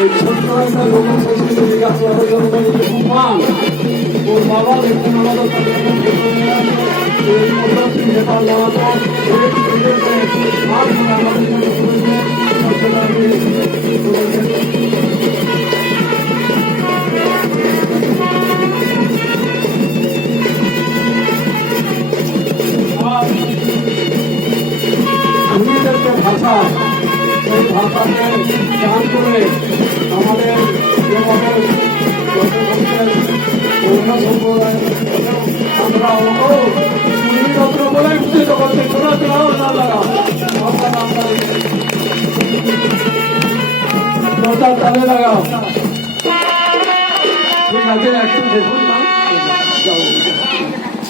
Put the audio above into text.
এই ছোট্ট একটা লোকের শেষে জিজ্ঞাসা সম্মান ওর বাবা দেখুন আমাদের এই মতো নেপাল লাগাতো আমাদের যে ভাষা সেই ভাষাকে গান করে আমাদের সম্প্রদায় আমরা রত্ন বলে উচিত করছে ছোড়া ছোড়াও না লাগা তালে লাগাও ঠিক আছে একটু দেখুন না